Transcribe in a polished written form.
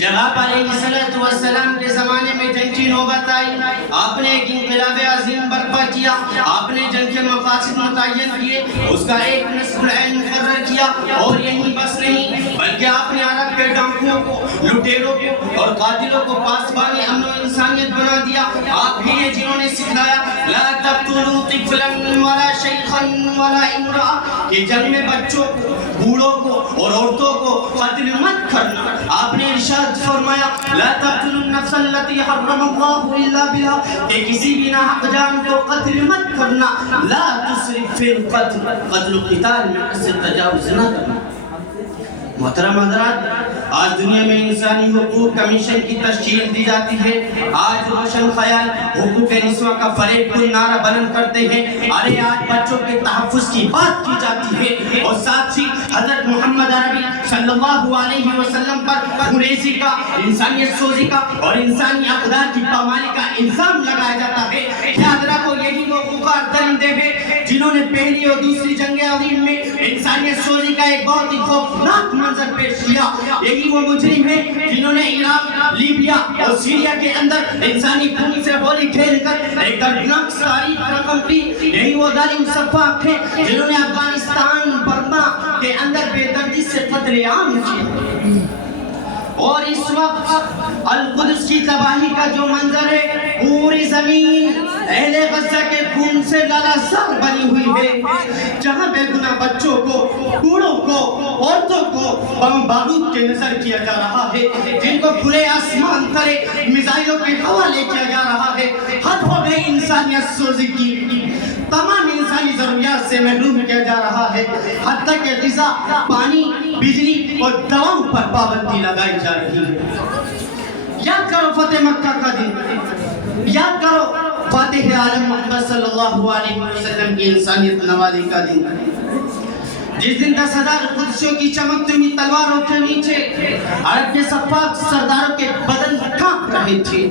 جب آپ علیہ السلام کے زمانے میں جنگ کی نوبت آئی، آپ نے ایک انقلاب عظیم برپا کیا، آپ نے جنگ کے مقاصد متعین کیے، اس کا ایک نصب العین مقرر کیا، اور یہی بس نہیں بلکہ آپ نے عرب کے ڈاکوؤں کو، لٹیروں کو اور قاتلوں کو پاسبان امن و انسانیت بنا دیا۔ آپ ہی ہیں جنہوں نے سکھلایا لا تقتلوا طفلا ولا شیخا ولا امرأة، کہ جنگ میں بچوں کو، بوڑھوں کو اور عورتوں کو قتل مت کرنا۔ آپ نے ارشاد فرمایا لا تقتلوا النفس التي حرم الله الا بالحق، کہ کسی بھی ناحق جان کو قتل مت کرنا۔ لا تسرف فی القتل، قتل و قتال میں اس سے تجاوز نہ کرنا۔ محترم حضرات، آج دنیا میں انسانی حقوق کمیشن کی تشکیل دی جاتی ہے۔ آج روشن خیال حقوق نسواں کا فریب کن نعرہ بلند کرتے ہیں۔ ارے آج بچوں کے تحفظ کی بات کی جاتی ہے، اور ساتھ ہی حضرت محمد عربی صلی اللہ علیہ وسلم پر گریزی کا، انسانیت سوزی کا اور انسانی اقدار کی پامالی کا الزام لگایا جاتا ہے۔ یاد رکھو یہی وہ خوکار درندے ہیں جنہوں نے پہلی اور دوسری جنگ عظیم میں انسانیت سوزی کا ایک بہت ہی خوفناک منظر پیش کیا۔ یہی وہ مجرم ہیں جنہوں نے عراق، لیبیا اور سیریا کے اندر انسانی خون سے ہولی کھیل کر ایک دردناک تاریخ رقم کی۔ یہی وہ ظالم سفاک ہیں جنہوں نے افغانستان، برما کے اندر بے دردی سے قتل عام کیا۔ اور اس وقت القدس کی تباہی کا جو منظر ہے، پوری زمین اہل غزہ کے خون سے لالازار بنی ہوئی ہے، جہاں بے گناہ بچوں کو، بوڑھوں کو، عورتوں کو بم بارود کے نظر کیا جا رہا ہے، جن کو کھلے آسمان تلے میزائلوں کے حوالے کیا جا رہا ہے۔ حد ہو گئی انسانیت سوزی کی، تمام انسانی ضروریات سے محروم کیا جا رہا ہے، حتیٰ کہ غذا، پانی، بجلی اور دواؤں پر پابندی لگائی جا رہی ہے۔ یاد کرو فتح مکہ کا دن، یاد کرو فاتح عالم محمد صلی اللہ علیہ وسلم کی انسانیت نوازی کا دن، جس دن 10,000 قدسیوں کی چمکتی ہوئی تلواروں کے نیچے عرب کے سفاک سرداروں کے بدن کانپ رہے تھے۔